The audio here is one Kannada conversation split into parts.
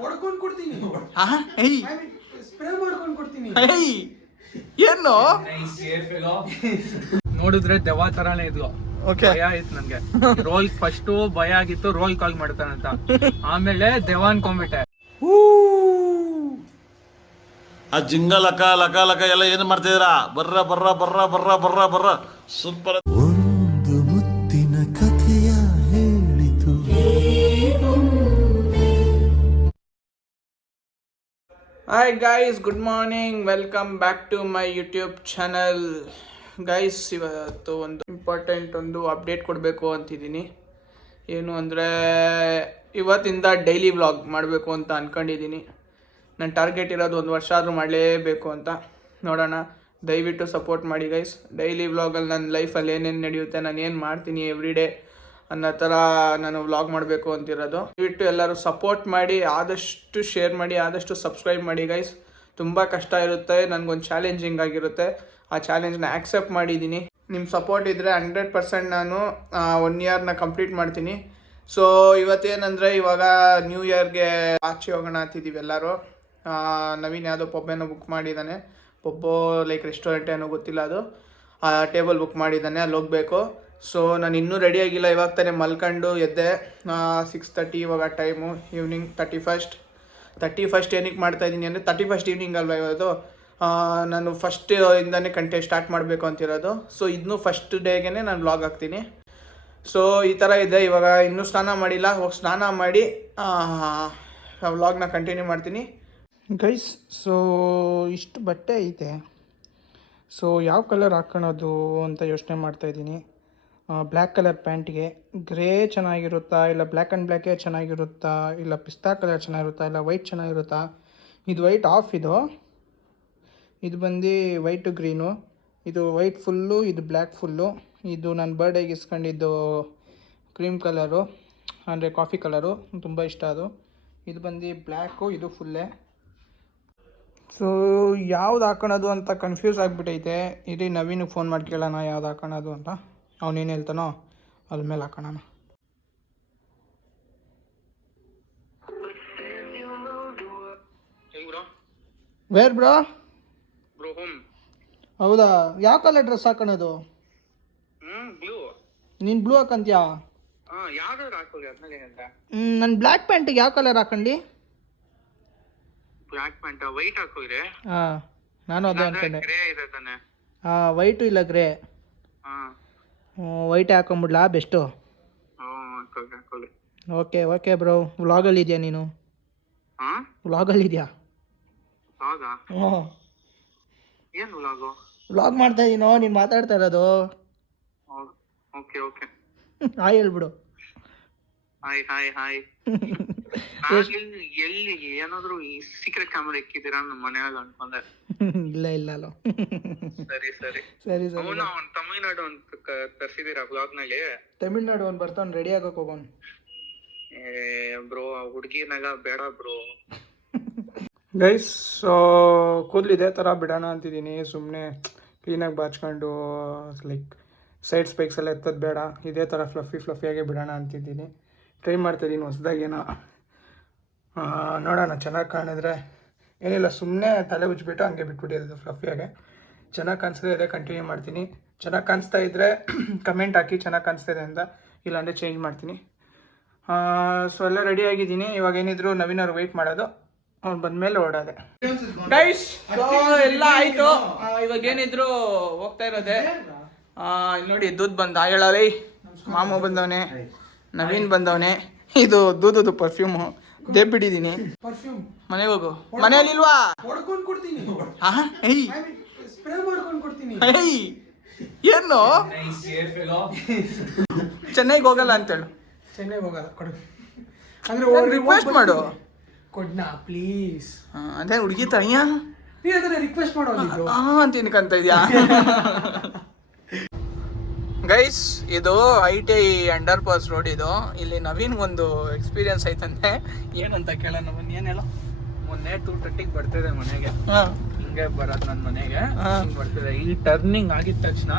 ಹೊಡ್ಕೊಂಡ್ ಕೊಡ್ತೀನಿ. ಸ್ಪ್ರೇ ಮಾಡ್ಕೊಂಡ್ ಕೊಡ್ತೀನಿ. ಏನು ನೋಡಿದ್ರೆ ದೆವ್ವ ತರಾನೇ ಇದ್ಲು. ಭಯ ಆಯ್ತು ನನ್ಗೆ. ರೋಲ್ ಫಸ್ಟ್ ಭಯ ಆಗಿತ್ತು, ರೋಲ್ ಕಾಲ್ ಮಾಡ್ತಾನಂತ. ಆಮೇಲೆ ದೆವ್ವ ಅನ್ಕೊಂಡ್ಬಿಟ್ಟೆ. ಆ ಜಿಂಗ ಲಕ ಲಕ ಲಕ ಎಲ್ಲ ಏನ್ ಮಾಡ್ತಿದ್ದೀರಾ? ಬರ್ರ ಬರ್ರ ಬರ್ರ ಬರ್ರ ಬರ್ರ ಬರ್ರ ಸೂಪರ್. ಒಂದು ಮುತ್ತಿನ ಕಥೆಯ ಹೇಳಿತು. Hi guys, good morning, welcome back to my YouTube channel. Guys, ಇವತ್ತು ಒಂದು ಇಂಪಾರ್ಟೆಂಟ್ ಒಂದು ಅಪ್ಡೇಟ್ ಕೊಡಬೇಕು ಅಂತಿದ್ದೀನಿ. ಏನು ಅಂದರೆ, ಇವತ್ತಿಂದ ಡೈಲಿ ವ್ಲಾಗ್ ಮಾಡಬೇಕು ಅಂತ ಅಂದ್ಕೊಂಡಿದ್ದೀನಿ. ನನ್ನ ಟಾರ್ಗೆಟ್ ಇರೋದು 1 ವರ್ಷ ಆದರೂ ಮಾಡಲೇಬೇಕು ಅಂತ. ನೋಡೋಣ, ದಯವಿಟ್ಟು ಸಪೋರ್ಟ್ ಮಾಡಿ ಗೈಸ್. ಡೈಲಿ ವ್ಲಾಗಲ್ಲಿ ನನ್ನ ಲೈಫಲ್ಲಿ ಏನೇನು ನಡೆಯುತ್ತೆ, ನಾನು ಏನು ಮಾಡ್ತೀನಿ ಎವ್ರಿ ಡೇ ಅನ್ನೋ ಥರ ನಾನು ವ್ಲಾಗ್ ಮಾಡಬೇಕು ಅಂತಿರೋದು. ದಯವಿಟ್ಟು ಎಲ್ಲರೂ ಸಪೋರ್ಟ್ ಮಾಡಿ, ಆದಷ್ಟು ಶೇರ್ ಮಾಡಿ, ಆದಷ್ಟು ಸಬ್ಸ್ಕ್ರೈಬ್ ಮಾಡಿ ಗೈಸ್. ತುಂಬ ಕಷ್ಟ ಇರುತ್ತೆ, ನನಗೊಂದು ಚಾಲೆಂಜಿಂಗ್ ಆಗಿರುತ್ತೆ. ಆ ಚಾಲೆಂಜ್ನ ಆ್ಯಕ್ಸೆಪ್ಟ್ ಮಾಡಿದ್ದೀನಿ. ನಿಮ್ಮ ಸಪೋರ್ಟ್ ಇದ್ದರೆ 100% ನಾನು 1 ಇಯರ್ನ ಕಂಪ್ಲೀಟ್ ಮಾಡ್ತೀನಿ. ಸೊ ಇವತ್ತೇನೆಂದರೆ, ಇವಾಗ ನ್ಯೂ ಇಯರ್ಗೆ ಆಚೆ ಹೋಗೋಣ ಅಂತಿದ್ದೀವಿ ಎಲ್ಲರೂ. ನವೀನ್ ಯಾವುದೋ ಪಬ್ಬೇನೋ ಬುಕ್ ಮಾಡಿದ್ದಾನೆ. ಪಬ್ಬೋ ಲೈಕ್ ರೆಸ್ಟೋರೆಂಟ್ ಏನೋ ಗೊತ್ತಿಲ್ಲ, ಅದು ಟೇಬಲ್ ಬುಕ್ ಮಾಡಿದ್ದಾನೆ, ಅಲ್ಲಿ ಹೋಗಬೇಕು. ಸೊ ನಾನು ಇನ್ನೂ ರೆಡಿಯಾಗಿಲ್ಲ, ಇವಾಗ ತಾನೇ ಮಲ್ಕೊಂಡು ಎದ್ದೆ. 6:30 ಇವಾಗ ಟೈಮು. ಈವ್ನಿಂಗ್ 31st ಏನಕ್ಕೆ ಮಾಡ್ತಾಯಿದ್ದೀನಿ ಅಂದರೆ, 31st ಈವ್ನಿಂಗ್ ಅಲ್ವಾ ಇವತ್ತು. ನಾನು ಫಸ್ಟ್ ಇಂದನೇ ಸ್ಟಾರ್ಟ್ ಮಾಡಬೇಕು ಅಂತಿರೋದು. ಸೊ ಇದನ್ನು ಫಸ್ಟ್ ಡೇಗೆ ನಾನು ವ್ಲಾಗ್ ಹಾಕ್ತೀನಿ. ಸೊ ಈ ಥರ ಇದೆ. ಇವಾಗ ಇನ್ನೂ ಸ್ನಾನ ಮಾಡಿಲ್ಲ, ಹೋಗಿ ಸ್ನಾನ ಮಾಡಿ ವ್ಲಾಗ್ನ ಕಂಟಿನ್ಯೂ ಮಾಡ್ತೀನಿ ಗೈಸ್. ಸೊ ಇಷ್ಟು ಬಟ್ಟೆ ಐತೆ. ಸೊ ಯಾವ ಕಲರ್ ಹಾಕ್ಕೊಳ್ಳೋದು ಅಂತ ಯೋಚನೆ ಮಾಡ್ತಾಯಿದ್ದೀನಿ. ಬ್ಲ್ಯಾಕ್ ಕಲರ್ ಪ್ಯಾಂಟ್ಗೆ ಗ್ರೇ ಚೆನ್ನಾಗಿರುತ್ತಾ, ಇಲ್ಲ ಬ್ಲ್ಯಾಕ್ ಆ್ಯಂಡ್ ಬ್ಲ್ಯಾಕೇ ಚೆನ್ನಾಗಿರುತ್ತಾ, ಇಲ್ಲ ಪಿಸ್ತಾ ಕಲರ್ ಚೆನ್ನಾಗಿರುತ್ತಾ, ಇಲ್ಲ ವೈಟ್ ಚೆನ್ನಾಗಿರುತ್ತಾ. ಇದು ವೈಟ್ ಆಫ್, ಇದು ಬಂದು ವೈಟು ಗ್ರೀನು, ಇದು ವೈಟ್ ಫುಲ್ಲು, ಇದು ಬ್ಲ್ಯಾಕ್ ಫುಲ್ಲು. ಇದು ನನ್ನ ಬರ್ಡೇಗೆ ಇಸ್ಕೊಂಡಿದ್ದು ಕ್ರೀಮ್ ಕಲರು, ಅಂದರೆ ಕಾಫಿ ಕಲರು, ತುಂಬ ಇಷ್ಟ ಅದು. ಇದು ಬಂದು ಬ್ಲ್ಯಾಕು, ಇದು ಫುಲ್ಲೇ. ಸೊ ಯಾವ್ದು ಹಾಕೋಣದು ಅಂತ ಕನ್ಫ್ಯೂಸ್ ಆಗಿಬಿಟ್ಟೈತೆ. ಇಡೀ ನವೀನಿಗೆ ಫೋನ್ ಮಾಡಿ ಕೇಳೋಣ ಯಾವ್ದು ಹಾಕೋಣದು ಅಂತ. ಅವನೇನು ಹೇಳ್ತಾನೋ ಅದ್ರ ಮೇಲೆ ಹಾಕೋಣ. Where bro? ಹೌದಾ, ಯಾವ ಕಲರ್ ಡ್ರೆಸ್ ಹಾಕೋಣದು? ನೀನು ಬ್ಲೂ ಹಾಕಂತ್ಯಾ? ನನ್ನ ಬ್ಲ್ಯಾಕ್ ಪ್ಯಾಂಟಿಗೆ ಯಾವ ಕಲರ್ ಹಾಕೊಂಡಿ? ಬ್ಲ್ಯಾಕ್ ಪ್ಯಾಂಟ್ ವೈಟ್ ಹಾಕೋದ್ರೆ? ಹಾಂ, ನಾನು ಅದೇ ಅನ್ಕೊಂಡೆ. ಹಾಂ, ವೈಟು ಇಲ್ಲ ಗ್ರೇ. ವೈಟೇ ಹಾಕೊಂಬಿಡ್ಲಾ? ಬೆಸ್ಟು. Okay okay bro. ವ್ಲಾಗಲ್ಲಿ ಇದೆಯಾ ನೀನು? ವ್ಲಾಗಲ್ಲಿ ಇದೆಯಾ? ಹ್ಞೂ, ವ್ಲಾಗ್ ಮಾಡ್ತಾ ಇದ್ದೀನೋ, ನೀನು ಮಾತಾಡ್ತಾ ಇರೋದು. ಹಾಯ್ ಹೇಳ್ಬಿಡು. ಹಾಯ್. ಎಲ್ಲಿ ಏನಾದ್ರು ಈ ಸೀಕ್ರೆಟ್ ಕ್ಯಾಮರಾ ಇಕ್ಕಿದ್ದೀರಾ ನಮ್ಮ ಮನೆಯಾಗ ಅನ್ಕೊಂಡೆ. ಇಲ್ಲ ಅಲ್ಲ. ಸರಿ. ಅವನು ತಮಿಳ್ನಾಡು ಅಂತ ತರ್ಸಿದೀರಾ ಬ್ಲಾಗ್ ನಲ್ಲಿ? ತಮಿಳ್ನಾಡು ಅವ್ನು ಬರ್ತಾವ್ನು, ರೆಡಿ ಆಗಕ್ಕೆ ಹೋಗೋನು. ಬ್ರೋ ಹುಡುಗಿನಾಗ ಬೇಡ ಬ್ರೋ. ಗೈಸ್, ಕೂದಲು ಇದೇ ಥರ ಬಿಡೋಣ ಅಂತಿದ್ದೀನಿ. ಸುಮ್ಮನೆ ಕ್ಲೀನಾಗಿ ಬಾಚ್ಕೊಂಡು ಲೈಕ್ ಸೈಡ್ ಸ್ಪೈಕ್ಸ್ ಎಲ್ಲ ಎತ್ತೋದು ಬೇಡ, ಇದೇ ಥರ ಫ್ಲಫಿಯಾಗೆ ಬಿಡೋಣ ಅಂತಿದ್ದೀನಿ. ಟ್ರೈ ಮಾಡ್ತಾಯಿದ್ದೀನಿ ಹೊಸದಾಗೇನೋ. ನೋಡೋಣ, ಚೆನ್ನಾಗಿ ಕಾಣಿದ್ರೆ ಏನಿಲ್ಲ, ಸುಮ್ಮನೆ ತಲೆ ಉಜ್ಬಿಟ್ಟು ಹಂಗೆ ಬಿಟ್ಬಿಟ್ಟಿರೋದು ಫ್ಲಫಿಯಾಗೆ. ಚೆನ್ನಾಗಿ ಕಾಣಿಸ್ತಾ ಇದೆ, ಕಂಟಿನ್ಯೂ ಮಾಡ್ತೀನಿ. ಚೆನ್ನಾಗಿ ಕಾಣಿಸ್ತಾ ಇದ್ದರೆ ಕಮೆಂಟ್ ಹಾಕಿ ಚೆನ್ನಾಗಿ ಕಾಣಿಸ್ತಾ ಇದೆ ಅಂತ, ಇಲ್ಲಾಂದರೆ ಚೇಂಜ್ ಮಾಡ್ತೀನಿ. ಸೊ ಎಲ್ಲ ರೆಡಿ ಆಗಿದ್ದೀನಿ. ಇವಾಗ ಏನಿದ್ರು ನವೀನ್ ಅವ್ರು ವೆಯ್ಟ್ ಮಾಡೋದು, ಅವ್ನು ಬಂದಮೇಲೆ ಓಡೋದೆ ಗೈಸ್. ಸೊ ಎಲ್ಲ ಆಯಿತು. ಇವಾಗ ಏನಿದ್ರು ಹೋಗ್ತಾ ಇರೋದೆ. ಇಲ್ಲಿ ನೋಡಿ, ದೂದ್ ಬಂದ ಹೇಳಲಿ. ಮಾಮು ಬಂದವನೆ, ನವೀನ್ ಬಂದವನೆ. ಇದು ದೂದದು ಪರ್ಫ್ಯೂಮು ದೇಬ್ಬಿಟ್ಟಿದ್ದೀನಿ. ಪರ್ಫ್ಯೂಮ್ ಮನೆಗೆ ಹೋಗು. ಮನೆಯಲ್ಲಿ ಇಲ್ವಾ? ಹೊಡ್ಕೊಂಡ್ ಕೊಡ್ತೀನಿ. ಸ್ಪ್ರೇ ಮಾಡ್ಕೊಂಡ್ ಕೊಡ್ತೀನಿ. ಏನು ಚೆನ್ನೈಗೆ ಹೋಗಲ್ಲ ಅಂತೇಳು. ಚೆನ್ನೈಗೆ ಹೋಗಲ್ಲ, ಕೊಡು. ಅಂದ್ರೆ ರಿಕ್ವೆಸ್ಟ್ ಮಾಡು. ಕೊಡ್ನಾ ಪ್ಲೀಸ್? ಅದೇ ಹುಡುಗಿ ತಯ್ಯ ನೀನು ಅದನ್ನ ರಿಕ್ವೆಸ್ಟ್ ಮಾಡೋದಿದ್ದು ಅಂತ ತಿನ್ಕಂತ ಇದೆಯಾ? ಗೈಸ್, ಇದು ITI ಅಂಡರ್ ಪಾಸ್ ರೋಡ್. ಇದು ಇಲ್ಲಿ ನವೀನ್ಗೊಂದು ಎಕ್ಸ್ಪೀರಿಯನ್ಸ್ ಐತಂತೆ. ಏನಂತ ಕೇಳೋಣ, ಬನ್ನಿ. ಏನ್ ಹೇಳೋ? ಮೊನ್ನೆ 2:30 ಬರ್ತಿದೆ ಮನೆಗೆ. ಹಿಂಗೆ ಬರೋದು ನನ್ನ ಮನೆಗೆ ಬರ್ತಿದೆ. ಈ ಟರ್ನಿಂಗ್ ಆಗಿದ ತಕ್ಷಣ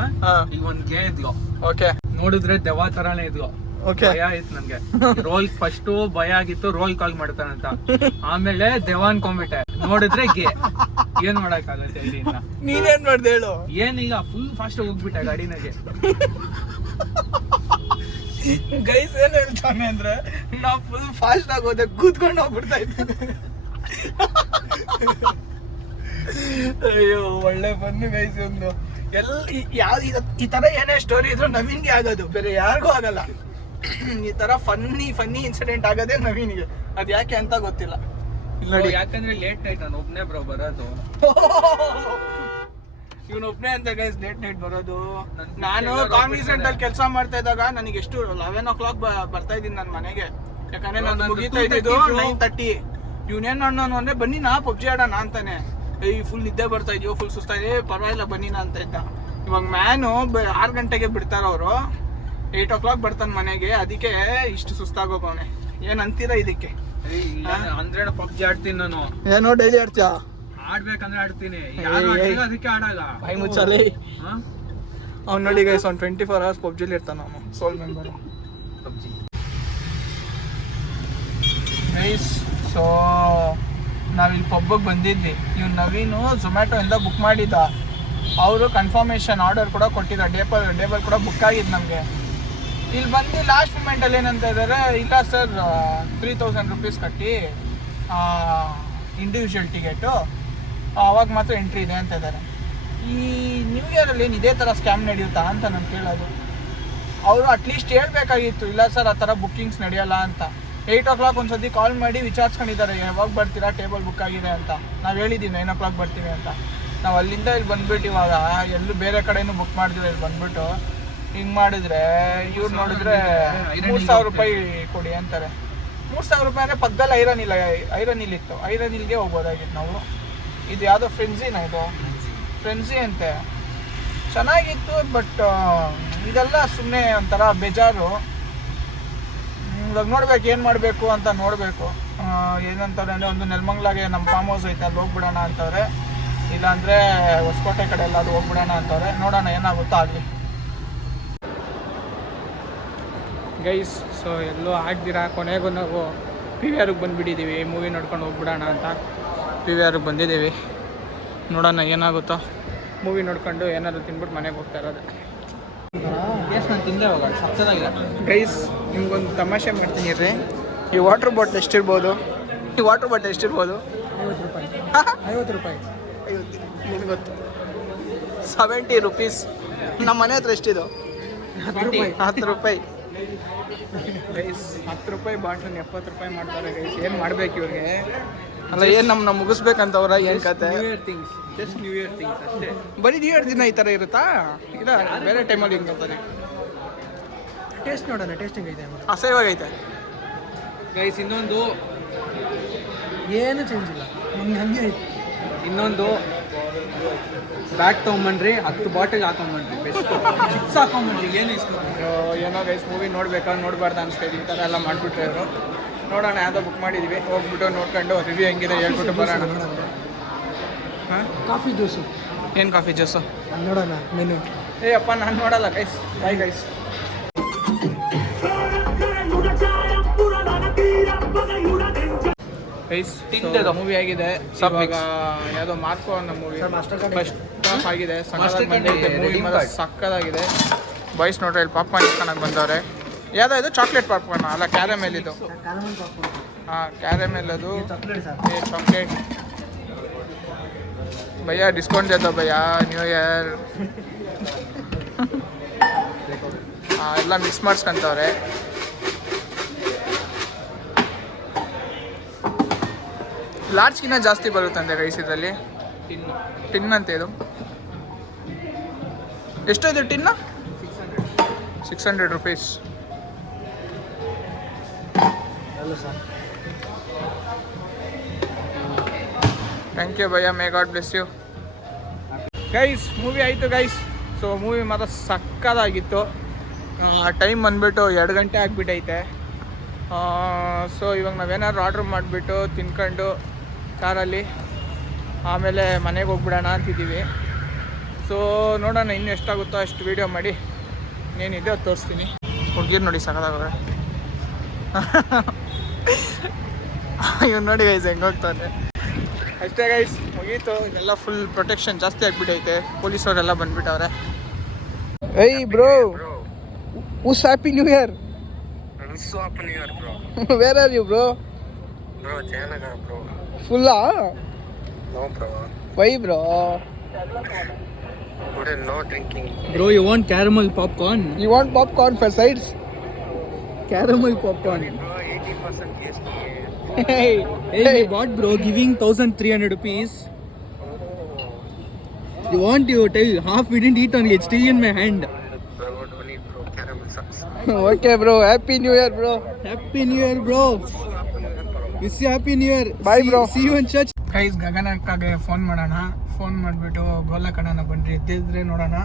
ಈಗ ಒಂದ್ ಗೇ ಇದ್ಲು. ಓಕೆ, ನೋಡಿದ್ರೆ ದೆವ್ವ ತರಾನೇ ಇದ್ಲು. ಭಯ ಆಯ್ತು ನನ್ಗೆ. ರೋಲ್ ಫಸ್ಟ್ ಭಯ ಆಗಿತ್ತು, ರೋಲ್ ಕಾಲ್ ಮಾಡ್ತಾನಂತ. ಆಮೇಲೆ ದೆವ್ವ ಅನ್ಕೊಂಡ್ಬಿಟ್ಟೆ, ನೋಡಿದ್ರೆ ಗೇ. ಏನ್ ಮಾಡಕ್ ಆಗುತ್ತೆ ಹೇಳಿ ಇನ್ನ? ನೀನೇನ್ ಮಾಡ್ದೆ ಹೇಳು? ಏನಿಲ್ಲ, ಫುಲ್ ಫಾಸ್ಟ್ ಹೋಗ್ಬಿಟ್ಟೆ ಗಾಡಿನಾಗೆ. ಗೈಸ್ ಏನ್ ಹೇಳ್ತಾನೆ ಅಂದ್ರೆ, ನಾವು ಫುಲ್ ಫಾಸ್ಟ್ ಆಗಿ ಹೋದೆ, ಕೂತ್ಕೊಂಡು ಹೋಗ್ಬಿಡ್ತಾ ಇದ್ದೆ. ಅಯ್ಯೋ ಒಳ್ಳೆ ಬನ್ನು ಗೈಸ್. ಒಂದು ಈ ತರ ಏನೇ ಸ್ಟೋರಿ ಇದ್ರು ನವೀನ್ಗೆ ಆಗೋದು, ಬೇರೆ ಯಾರಿಗೂ ಆಗಲ್ಲ. ಈ ತರ ಫನ್ನಿ ಇನ್ಸಿಡೆಂಟ್ ಆಗೋದೇ ನವೀನ್ಗೆ. ಅದ್ ಯಾಕೆ ಅಂತ ಗೊತ್ತಿಲ್ಲ. ನೋಡಿ, ಯಾಕಂದ್ರೆ ಲೇಟ್ ನೈಟ್ ನಾನು ಒಬ್ನೇ ಬ್ರೋ ಬರೋದು. ಇವನು ಒಬ್ನೇ ಅಂತ ಗೈಸ್ ಲೇಟ್ ನೈಟ್ ಬರೋದು. ನಾನು ಕಾಮಿಡಿ ಸೆಂಟರ್ ಕೆಲಸ ಮಾಡ್ತಾ ಇದ್ದಾಗ ನನಗೆ ಎಷ್ಟು 11 o'clock ಬರ್ತಾ ಇದ್ದೀನಿ ನನ್ನ ಮನೆಗೆ. ಯಾಕಂದ್ರೆ ನಾನು ಮುಗಿತಾ ಇದ್ದಿದ್ದು 9:30. ಇವನೇನ್ ಅನ್ನೋನು ಅಂದ್ರೆ ಬನ್ನಿ ನಾ ಪಬ್ಜಿ ಆಡೋಣ ಅಂತಾನೆ. ಫುಲ್ ನಿದ್ದೆ ಬರ್ತಾ ಇದೆಯೋ, ಫುಲ್ ಸುಸ್ತಾ ಇದೆ, ಪರವಾಗಿಲ್ಲ ಬನ್ನಿನ ಅಂತ ಇದ್ದ. ಇವಾಗ ಮ್ಯಾನು 6 ಗಂಟೆಗೆ ಬಿಡ್ತಾರ ಅವರು, 8 o'clock ಬರ್ತಾನೆ ಮನೆಗೆ. ಅದಕ್ಕೆ ಇಷ್ಟು ಸುಸ್ತಾಗೋಗವನೆ. ಏನ್ ಅಂತೀರಾ ಇದಕ್ಕೆ? ಅಂದ್ರೆ ಪಬ್ಜಿ ಆಡ್ತೀನಿ ನಾನು. ಏನೋ ಡೈಲಿ ಆಡ್ತೀಯಾ? ಆಡ್ಬೇಕಂದ್ರೆ ಆಡ್ತೀನಿ, ಯಾರು ಅದಕ್ಕೆ ಆಡಲ್ಲ. ಬಾಯಿ ಮುಚ್ಚಲಿ. ಅವ್ನು ನೋಡಿ ಗೈಸ್, ಅವ್ನು 24 hours ಪಬ್ಜಿಲಿ ಇರ್ತಾನ. ಅವನು ಸೋಲ್ ಮೆಂಬರ್ ಪಬ್ಜಿ ಗೈಸ್. ಸೊ ನಾವಿಲ್ಲಿ ಪಬ್ಬಿಗೆ ಬಂದಿದ್ವಿ. ಇವ್ನು ನವೀನು ಝೊಮ್ಯಾಟೊ ಇಂದ ಬುಕ್ ಮಾಡಿದ್ದ. ಅವರು ಕನ್ಫರ್ಮೇಷನ್ ಆರ್ಡರ್ ಕೂಡ ಕೊಟ್ಟಿದ್ದ, ಡೇಬಲ್ ಕೂಡ ಬುಕ್ ಆಗಿದ್ದು ನಮಗೆ. ಇಲ್ಲಿ ಬಂದು ಲಾಸ್ಟ್ ಮೂಮೆಂಟಲ್ಲಿ ಏನಂತ ಇದ್ದಾರೆ, ಇಲ್ಲ ಸರ್ 3000 rupees ಕಟ್ಟಿ ಇಂಡಿವಿಜುವಲ್ ಟಿಕೆಟು, ಅವಾಗ ಮಾತ್ರ ಎಂಟ್ರಿ ಇದೆ ಅಂತ ಇದ್ದಾರೆ. ಈ ನ್ಯೂ ಇಯರಲ್ಲಿ ಏನು ಇದೇ ಥರ ಸ್ಕ್ಯಾಮ್ ನಡೆಯುತ್ತಾ ಅಂತ ನಾನು ಕೇಳೋದು. ಅವರು ಅಟ್ಲೀಸ್ಟ್ ಹೇಳ್ಬೇಕಾಗಿತ್ತು, ಇಲ್ಲ ಸರ್ ಆ ಥರ ಬುಕ್ಕಿಂಗ್ಸ್ ನಡೆಯಲ್ಲ ಅಂತ. 8 o'clock ಒಂದ್ಸತಿ ಕಾಲ್ ಮಾಡಿ ವಿಚಾರಿಸ್ಕೊಂಡಿದ್ದಾರೆ, ಯಾವಾಗ ಬರ್ತೀರಾ, ಟೇಬಲ್ ಬುಕ್ ಆಗಿದೆ ಅಂತ. ನಾವು ಹೇಳಿದ್ದೀವಿ 9 o'clock ಬರ್ತೀವಿ ಅಂತ. ನಾವು ಅಲ್ಲಿಂದ ಇಲ್ಲಿ ಬಂದ್ಬಿಟ್ಟು ಇವಾಗ ಎಲ್ಲೂ ಬೇರೆ ಕಡೆನೂ ಬುಕ್ ಮಾಡಿದ್ವಿ. ಇಲ್ಲಿ ಬಂದ್ಬಿಟ್ಟು ಹಿಂಗೆ ಮಾಡಿದ್ರೆ ಇವ್ರು ನೋಡಿದ್ರೆ 3000 ರೂಪಾಯಿ ಕೊಡಿ ಅಂತಾರೆ. 3000 ರೂಪಾಯಿ ಅಂದರೆ ಪಕ್ಕದಲ್ಲಿ ಐರನ್ ಇಲ್ಲಿತ್ತು, ಐರನ್ ಇಲ್ಲಿಗೆ ಹೋಗ್ಬೋದಾಗಿತ್ತು ನಾವು. ಇದು ಯಾವುದೋ ಫ್ರೆಂಡ್ಸಿನ, ಇದು ಫ್ರೆಂಡ್ಸಿ ಅಂತೆ. ಚೆನ್ನಾಗಿತ್ತು, ಬಟ್ ಇದೆಲ್ಲ ಸುಮ್ಮನೆ ಒಂಥರ ಬೇಜಾರು. ಇವಾಗ ನೋಡ್ಬೇಕು ಏನು ಮಾಡಬೇಕು ಅಂತ ನೋಡಬೇಕು. ಏನಂತಾರೆ ಅಂದರೆ, ಒಂದು ನೆಲಮಂಗ್ಲಾಗೆ ನಮ್ಮ ಫಾರ್ಮ್ ಹೌಸ್ ಐತೆ, ಅಲ್ಲಿ ಹೋಗ್ಬಿಡೋಣ ಅಂತವ್ರೆ. ಇಲ್ಲಾಂದರೆ ಹೊಸಕೋಟೆ ಕಡೆ ಎಲ್ಲಾದ್ರೂ ಹೋಗ್ಬಿಡೋಣ ಅಂತವ್ರೆ. ನೋಡೋಣ ಏನಾಗುತ್ತೋ ಆಗಲಿ ಗೈಸ್. ಸೊ ಎಲ್ಲೂ ಆಗ್ದಿರ ಕೊನೆಗೂ ನಾವು PVRಗೆ ಬಂದುಬಿಟ್ಟಿದ್ದೀವಿ. ಮೂವಿ ನೋಡ್ಕೊಂಡು ಹೋಗ್ಬಿಡೋಣ ಅಂತ PVRಗೆ ಬಂದಿದ್ದೀವಿ. ನೋಡೋಣ ಏನಾಗುತ್ತೋ. ಮೂವಿ ನೋಡ್ಕೊಂಡು ಏನಾದರೂ ತಿನ್ಬಿಟ್ಟು ಮನೆಗೆ ಹೋಗ್ತಾ ಇರೋದು. ನಾನು ತಿಂದೆ ಹೋಗೋಣ, ಸತ್ತದಾಗಿಲ್ಲ. ಗೈಸ್ ನಿಮ್ಗೊಂದು ತಮಾಷೆ ಮಾಡ್ತೀನಿ ರೀ. ಈ ವಾಟರ್ ಬಾಟ್ಲ್ ಎಷ್ಟಿರ್ಬೋದು? 50 ರೂಪಾಯಿ. 50 ಗೊತ್ತು. 70 rupees. ನಮ್ಮ ಮನೆ ಹತ್ರ ಎಷ್ಟಿದು? 10 ರೂಪಾಯಿ ಗೈಸ್. 10 ರೂಪಾಯಿ ಬಾಟ್ಲನ್ನ 70 ರೂಪಾಯಿ ಮಾಡ್ತಾರೆ ಗೈಸ್. ಏನು ಮಾಡ್ಬೇಕು ಇವ್ರಿಗೆ? ಅಲ್ಲ, ಏನು ನಮ್ಮನ್ನ ಮುಗಿಸ್ಬೇಕಂತವ್ರ? ಏನು ಕತೆ? ಜಸ್ಟ್ ನ್ಯೂ ಇಯರ್ ಥಿಂಗ್ಸ್ ಅಷ್ಟೇ. ಬರೀ ನ್ಯೂ ಇಯರ್ ದಿನ ಈ ಥರ ಇರುತ್ತಾ? ಇಲ್ಲ ಬೇರೆ ಟೈಮಲ್ಲಿ ಹಿಂಗೆ ಬರ್ತಾನೆ. ಟೇಸ್ಟ್ ನೋಡೋಣ, ಟೇಸ್ಟಿಂಗ್ ಐತೆ. ಅಸಹ್ಯವಾಗೈತೆ ಗೈಸ್. ಇನ್ನೊಂದು ಏನು ಚೇಂಜ್ ಇಲ್ಲ, ನಮ್ಗೆ ಹಂಗೆ ಐತೆ. ಇನ್ನೊಂದು ಬ್ಯಾಗ್ ತೊಗೊಂಬನ್ರಿ, 10 ಬಾಟಲ್ ಹಾಕೊಂಬನ್ರಿ, ಬೆಸ್ಟ್. ಚಿಪ್ಸ್ ಹಾಕೊಂಬನ್ರಿ, ಏನು ಇಷ್ಟ. ಏನೋ ಗೈಸ್, ಮೂವಿ ನೋಡ್ಬೇಕಾ ನೋಡಬಾರ್ದು ಅನಿಸ್ತಾ ಈ ಥರ ಎಲ್ಲ ಮಾಡಿಬಿಟ್ರೆ ಅವರು. ನೋಡೋಣ, ಯಾವುದೋ ಬುಕ್ ಮಾಡಿದ್ದೀವಿ, ಹೋಗ್ಬಿಟ್ಟು ನೋಡ್ಕೊಂಡು ರಿವ್ಯೂ ಹೆಂಗಿದೆ ಹೇಳ್ಬಿಟ್ಟು ಬರೋಣ. ಹಾಂ, ಕಾಫಿ ಜ್ಯೂಸು. ಏನು ಕಾಫಿ ಜ್ಯೂಸು? ನೋಡೋಣ ಮೆನು. ಅಪ್ಪ ನಾನು ನೋಡಲ್ಲ guys. Bye guys. Guys movie ಆಗಿದೆ. ಇವಾಗ ಯಾವುದೋ ಮಾರ್ಕೋ ಅನ್ನೋ ಮೂವಿ ಫಸ್ಟ್ ಹಾಫ್ ಆಗಿದೆ. ಮೂವಿ ಮಾತ್ರ ಸಕ್ಕದಾಗಿದೆ. ಬಾಯ್ಸ್ ನೋಡ್ರಿ, ಇಲ್ಲಿ ಪಾಪ್ಕಾರ್ನ್ ಇಟ್ಕೊಂಡು ಬಂದವ್ರೆ. ಯಾವುದೋ ಇದು ಚಾಕ್ಲೇಟ್ ಪಾಪ್ಕಾರ್ನ್ ಅಲ್ಲ, ಕ್ಯಾರಮೆಲ್ ಇದು. ಹಾಂ, ಕ್ಯಾರಮೆಲ್ ಅದು. ಚಾಕ್ಲೇಟ್ ಭಯ್ಯ, ಡಿಸ್ಕೌಂಟ್ ದೇದೋ ಭಯ್ಯ, ನ್ಯೂ ಇಯರ್. ಎಲ್ಲ ಮಿಕ್ಸ್ ಮಾಡಿಸ್ಕೊಂತವ್ರೆ. ಲಾರ್ಜ್ಗಿನ್ನ ಜಾಸ್ತಿ ಬರುತ್ತಂತೆ ಗೈಸ್ ಇದರಲ್ಲಿ. ಟಿನ್ ಅಂತ ಇದು. ಎಷ್ಟು ಇದು ಟಿನ್ನ? 600 rupees. ಥ್ಯಾಂಕ್ ಯು ಭಯ್ಯ, may God bless you. Guys movie ಆಯಿತು ಗೈಸ್. ಸೊ ಮೂವಿ ಮಾತ್ರ ಸಕ್ಕದಾಗಿತ್ತು. ಟೈಮ್ ಬಂದುಬಿಟ್ಟು 2 ಗಂಟೆ ಆಗಿಬಿಟ್ಟೈತೆ. ಸೊ ಇವಾಗ ನಾವೇನಾದ್ರು ಆರ್ಡ್ರ್ ಮಾಡಿಬಿಟ್ಟು ತಿನ್ಕೊಂಡು ಕಾರಲ್ಲಿ ಆಮೇಲೆ ಮನೆಗೆ ಹೋಗ್ಬಿಡೋಣ ಅಂತಿದ್ದೀವಿ. ಸೊ ನೋಡೋಣ ಇನ್ನು ಎಷ್ಟಾಗುತ್ತೋ ಅಷ್ಟು ವೀಡಿಯೋ ಮಾಡಿ ಏನಿದೆ ಅದು ತೋರಿಸ್ತೀನಿ. ಹುಡುಗಿರು ನೋಡಿ ಸಕದಾಗವ್ರೆ. ಇವ್ನು ನೋಡಿ ಗೈಸ್ ಹೆಂಗೆ ಹೋಗ್ತಾನೆ. ಅಷ್ಟೇ ಗೈಸ್, ಮುಗೀತು. ಇದೆಲ್ಲ ಫುಲ್ ಪ್ರೊಟೆಕ್ಷನ್ ಜಾಸ್ತಿ ಆಗಿಬಿಟ್ಟೈತೆ. ಪೊಲೀಸವರೆಲ್ಲ ಬಂದ್ಬಿಟ್ಟವ್ರೆ. ಏಯ್ ಬ್ರೋ, ಉಸ್ happy new year. Where are you bro? Jayanagar bro. ಫುಲ್ಲಾ? No bro. Why bro? No drinking. Bro, you want caramel popcorn? You want popcorn for sides? Caramel popcorn. Bro, 80% GST. Hey, Hey, we bought bro, giving 1,300 rupees. You want, you tell half we didn't eat only, it's still in my hand. Bro, don't need bro. Caramel sucks. okay bro, happy new year bro. Happy New Year bro. Wish you Happy New Year. Bye, bro. See you in church. Guys, ಗಗನಕ್ಕಾಗೆ ಫೋನ್ ಮಾಡೋಣ. ಫೋನ್ ಮಾಡಿಬಿಟ್ಟು ಗೋಲ ಕಣನ ಬನ್ನಿರಿ, ಎದ್ದಿದ್ರೆ ನೋಡೋಣ,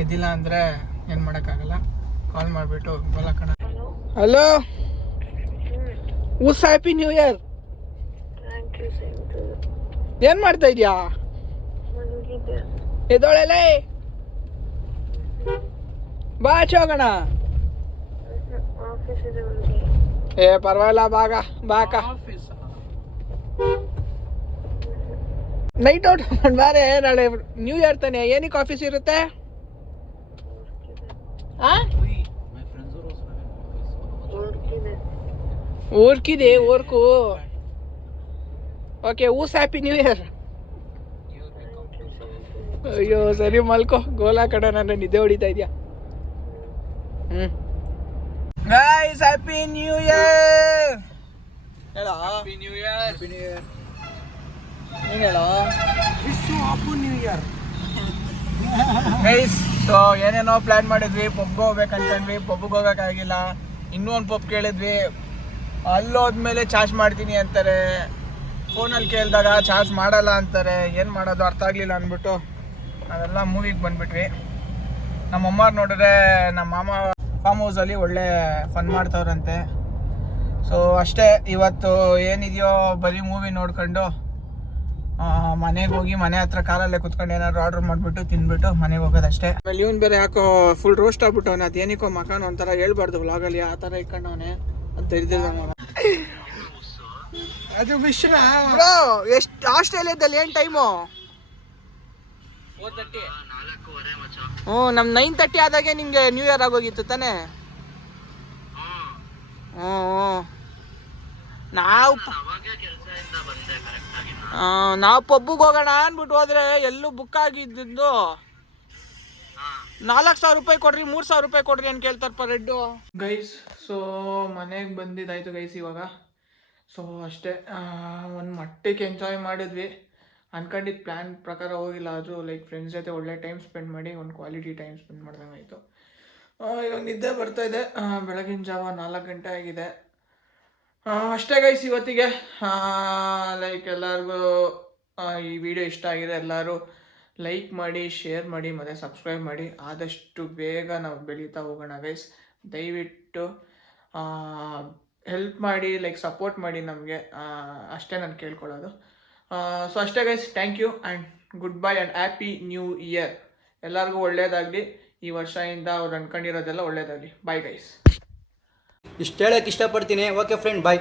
ಎದ್ದಿಲ್ಲ ಅಂದರೆ ಏನು ಮಾಡೋಕ್ಕಾಗಲ್ಲ. ಕಾಲ್ ಮಾಡಿಬಿಟ್ಟು ಗೋಲ ಕಣ. ಹಲೋ, ಉಸ್ ಹ್ಯಾಪಿ ನ್ಯೂ ಇಯರ್. ಏನು ಮಾಡ್ತಾ ಇದೀಯಾ? ಎದೊಳೆಲೆ ಬಾ ಹೋಗೋಣ. ಏ ಪರವಾಗಿಲ್ಲ, ಬಾಕ ನೈಟ್ ಔಟ್ ಬಾರೆ. ನಾಳೆ ನ್ಯೂ ಇಯರ್ ತಾನೆ, ಏನಕ್ಕೆ ಆಫೀಸ್ ಇರುತ್ತೆ? ಊರ್ಕಿದೆ ಊರ್ಕು. ಓಕೆ, ಊಸ್ ಹ್ಯಾಪಿ ನ್ಯೂ ಇಯರ್. ಅಯ್ಯೋ ಸರಿ, ಮಲ್ಕೋ. ಗೋಲಾ ಕಡೆ ನನ್ನ ನಿದ್ದೆ ಹೊಡಿತಾ ಇದೆಯಾ? ಗೈಸ್, ಹ್ಯಾಪಿ ನ್ಯೂ ಇಯರ್ ಹೇಳೋ. Happy New Year. ನೀನು ಹೇಳೋ. Happy new year. Guys, so ಏನೇನೋ ಪ್ಲ್ಯಾನ್ ಮಾಡಿದ್ವಿ. ಪಬ್ಗೆ ಹೋಗ್ಬೇಕು ಅನ್ಕೊಂಡ್ವಿ, ಪಬ್ಗೆ ಹೋಗೋಕ್ಕಾಗಿಲ್ಲ. ಇನ್ನೂ ಒಂದು ಪಬ್ ಕೇಳಿದ್ವಿ, ಅಲ್ಲೋದ್ಮೇಲೆ ಚಾರ್ಜ್ ಮಾಡ್ತೀನಿ ಅಂತಾರೆ. ಫೋನಲ್ಲಿ ಕೇಳಿದಾಗ ಚಾರ್ಜ್ ಮಾಡಲ್ಲ ಅಂತಾರೆ. ಏನು ಮಾಡೋದು ಅರ್ಥ ಆಗಲಿಲ್ಲ ಅಂದ್ಬಿಟ್ಟು ಅದೆಲ್ಲ ಮೂವಿಗೆ ಬಂದುಬಿಟ್ವಿ. ನಮ್ಮ ಅಮ್ಮಾರು ನೋಡಿದ್ರೆ ನಮ್ಮ ಮಾಮ ಫಾರ್ಮ್ ಹೌಸಲ್ಲಿ ಒಳ್ಳೆ ಫನ್ ಮಾಡ್ತವ್ರಂತೆ. ಸೊ ಅಷ್ಟೇ, ಇವತ್ತು ಏನಿದೆಯೋ ಬರೀ ಮೂವಿ ನೋಡ್ಕೊಂಡು ಮನೆಗೆ ಹೋಗಿ ಮನೆ ಹತ್ರ ಕಾರಲ್ಲೇ ಕುತ್ಕೊಂಡು ಏನಾದ್ರು ಆರ್ಡ್ರ್ ಮಾಡಿಬಿಟ್ಟು ತಿಂದ್ಬಿಟ್ಟು ಮನೆಗೆ ಹೋಗೋದಷ್ಟೇ. ಆಮೇಲೆ ಇವನು ಬೇರೆ ಯಾಕೋ ಫುಲ್ ರೋಸ್ಟ್ ಆಗ್ಬಿಟ್ಟವನೆ. ಅದು ಏನಕ್ಕೋ ಮಕಾನ್ ಒಂಥರ ಹೇಳ್ಬಾರ್ದು ವ್ಲಾಗಲ್ಲಿ, ಆ ಥರ ಇಟ್ಕೊಂಡವನೆ. ಅದು ತೆರೆದಿಲ್ಲ. ಅದು ವಿಶ್ವ ಬ್ರೋ, ಎಷ್ಟು ಆಸ್ಟ್ರೇಲಿಯಾದಲ್ಲಿ ಏನು ಟೈಮು? 4:30. ಹ್ಞೂ, ನಮ್ಮ 9:30 ಆದಾಗೆ ನಿಮಗೆ ನ್ಯೂ ಇಯರ್ ಆಗೋಗಿತ್ತು ತಾನೇ? ಹ್ಞೂ, ನಾವು ಪಬ್ಬಿಗೆ ಹೋಗೋಣ ಅಂದ್ಬಿಟ್ಟು ಹೋದ್ರೆ ಎಲ್ಲೂ ಬುಕ್ ಆಗಿದ್ದು 4,000 ರೂಪಾಯಿ ಕೊಡ್ರಿ, 3,000 ರೂಪಾಯಿ ಕೊಡ್ರಿ ಅಂತ ಕೇಳ್ತಾರಪ್ಪ ರೆಡ್ಡು. ಗೈಸ್, ಸೊ ಮನೆಗೆ ಬಂದಿದ್ದಾಯ್ತು ಗೈಸ್ ಇವಾಗ. ಸೊ ಅಷ್ಟೇ, ಒಂದು ಮಟ್ಟಿಗೆ ಎಂಜಾಯ್ ಮಾಡಿದ್ವಿ. ಅನ್ಕೊಂಡಿದ್ದು ಪ್ಲ್ಯಾನ್ ಪ್ರಕಾರ ಹೋಗಿಲ್ಲ, ಆದರೂ ಲೈಕ್ ಫ್ರೆಂಡ್ಸ್ ಜೊತೆ ಒಳ್ಳೆ ಟೈಮ್ ಸ್ಪೆಂಡ್ ಮಾಡಿ ಒಂದು ಕ್ವಾಲಿಟಿ ಟೈಮ್ ಸ್ಪೆಂಡ್ ಮಾಡ್ದಂಗೆ ಆಯಿತು. ಇವಾಗ ನಿದ್ದೆ ಬರ್ತಾಯಿದೆ. ಬೆಳಗಿನ ಜಾವ 4 ಗಂಟೆ ಆಗಿದೆ. ಅಷ್ಟೇ ಗೈಸ್ ಇವತ್ತಿಗೆ. ಲೈಕ್ ಎಲ್ಲರಿಗೂ ಈ ವಿಡಿಯೋ ಇಷ್ಟ ಆಗಿದೆ. ಎಲ್ಲರೂ ಲೈಕ್ ಮಾಡಿ, ಶೇರ್ ಮಾಡಿ ಮತ್ತು ಸಬ್ಸ್ಕ್ರೈಬ್ ಮಾಡಿ. ಆದಷ್ಟು ಬೇಗ ನಾವು ಬೆಳೀತಾ ಹೋಗೋಣ ಗೈಸ್. ದಯವಿಟ್ಟು ಹೆಲ್ಪ್ ಮಾಡಿ, ಲೈಕ್ ಸಪೋರ್ಟ್ ಮಾಡಿ ನಮಗೆ. ಅಷ್ಟೇ ನಾನು ಕೇಳ್ಕೊಳ್ಳೋದು. ಸೊ ಅಷ್ಟೇ guys, thank you and good bye and happy new year. ಎಲ್ಲರಿಗೂ ಒಳ್ಳೇದಾಗಲಿ. ಈ ವರ್ಷದಿಂದ ಅವ್ರು ಅನ್ಕೊಂಡಿರೋದೆಲ್ಲ ಒಳ್ಳೇದಾಗಲಿ. Bye guys. ಇಷ್ಟು ಹೇಳೋಕ್ಕೆ ಇಷ್ಟಪಡ್ತೀನಿ. ಓಕೆ ಫ್ರೆಂಡ್, ಬಾಯ್.